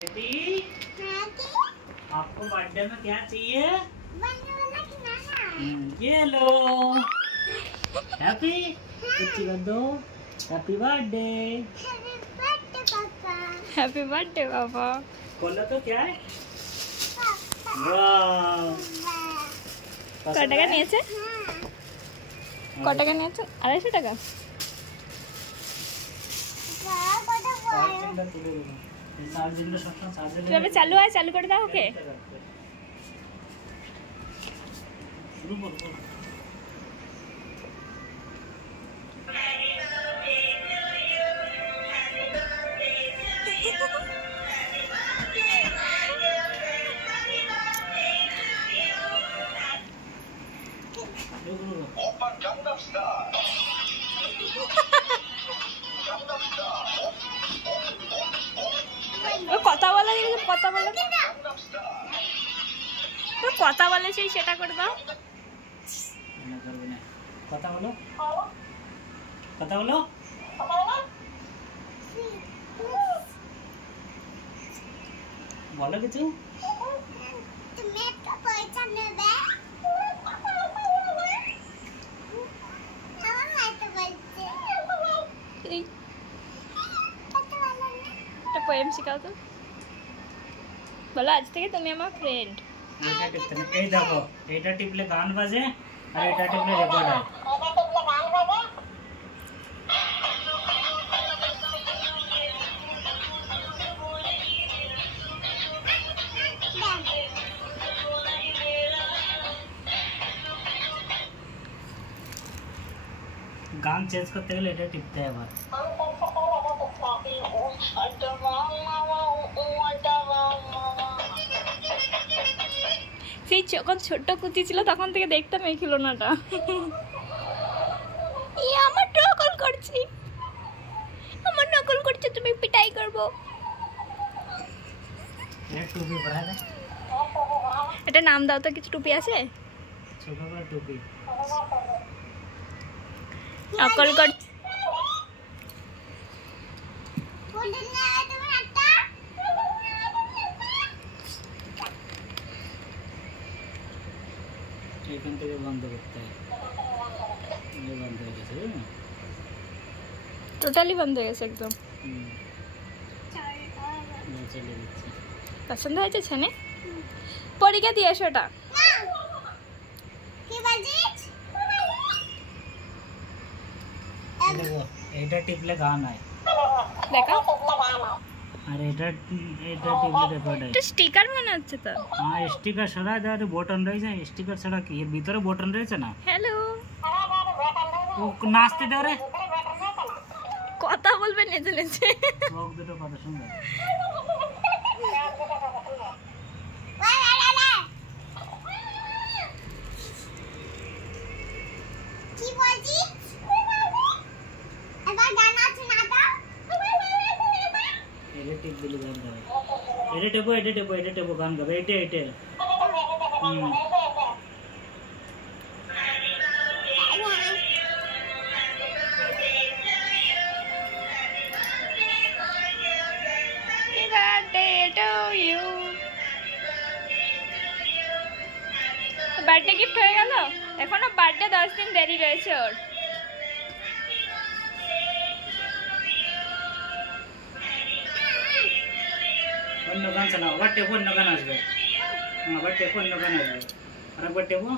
बेटी आपको बर्थडे में क्या चाहिए? ये लो हैप्पी कुछ कर दो। हैप्पी बर्थडे हैप्पी बर्थडे पापा। खोलो तो क्या है? वाह কত টাকা নিয়েছে? কত টাকা নিয়েছে? 250 টাকা। তবে চালু হয়, চালু করে দাও ওকে। কথা বলা জিনিস কথা বলো, কথা বলে সেই সেটা করে দাও। কথা বলো, কথা বলো। বলো কিছু। একটা পোয়েম শেখাও তো। বলো আজ থেকে তুমি আমার ফ্রেন্ড। এটা টিপতে না, এই দেখো এটা টিপলে গান বাজে আর এটা টিপলে রেকর্ড হয়। গান চেঞ্জ করতে গেলে এটা টিপতে হয় আবার। সেই যখন ছোট্ট কুচি ছিল তখন থেকে দেখতাম এই খিলৌনাটা। আমার নকল করছি, আমার নকল করছে, তুমি পিটাই করবো। টুপি পরা দে। এটা নাম দাও তো, কিছু টুপি আছে? ছোট বড় টুপি। নকল করছি। এখান থেকে বন্ধ করতে হয়। বন্ধ হয়ে গেছে, টোটালি বন্ধ হয়ে গেছে একদম। পছন্দ হয়েছে ছেনে? পরীক্ষা দিয়ে এসো। ওটা এটা টিপলে গান হয়, দেখো। আর এটা টিপলে রেকর্ড হয়। এটা স্টিকার মনে হচ্ছে তো। হ্যাঁ স্টিকার ছাড়া যাতে বটন রয়েছে, স্টিকার ছাড়া কি এর ভিতরে বটন রয়েছে না? হ্যালো, ও নাচতে দাও রে। কথা বলবে নেচে নেচে। লোক দুটো কথা শুনবে। কি বলছিস? এবার গান আছে না তো? এটা টিপ দিলে গান গাবে। এটা টেপো গান গাবে। এটা বার্থডে গিফট হয়ে গেল। এখনো বার্থডে 10 দিন দেরি রয়েছে ওর। অন্য গান শোনাও। আবার টেপো, অন্য গান আসবে। আবার টেপো, অন্য গান আসবে। আরেকবার টেপো,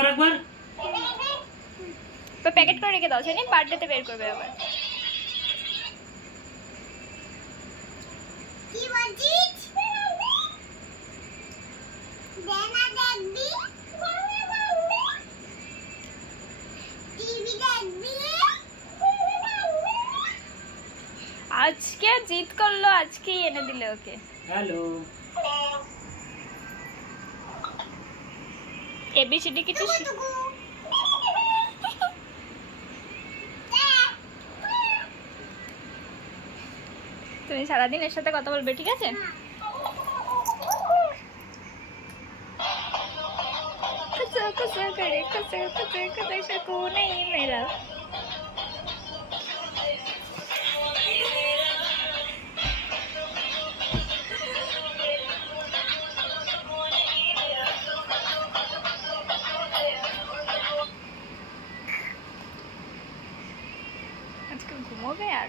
আরেকবার। তো প্যাকেট করে রেখে দাও, সেদিন বার্থডেতে বের করবে আবার। কি বলছিস? দেনা দেখবি? টিভি দেখবি? আজকে জিত করলো, আজকেই এনে দিলে ওকে। হ্যালো, এবিসিডি কিছু তুমি সারাদিন এর সাথে কথা বলবে, ঠিক আছে? कुछ करे कुछ सुकून नहीं मेरा। আজকে ঘুমোবে আর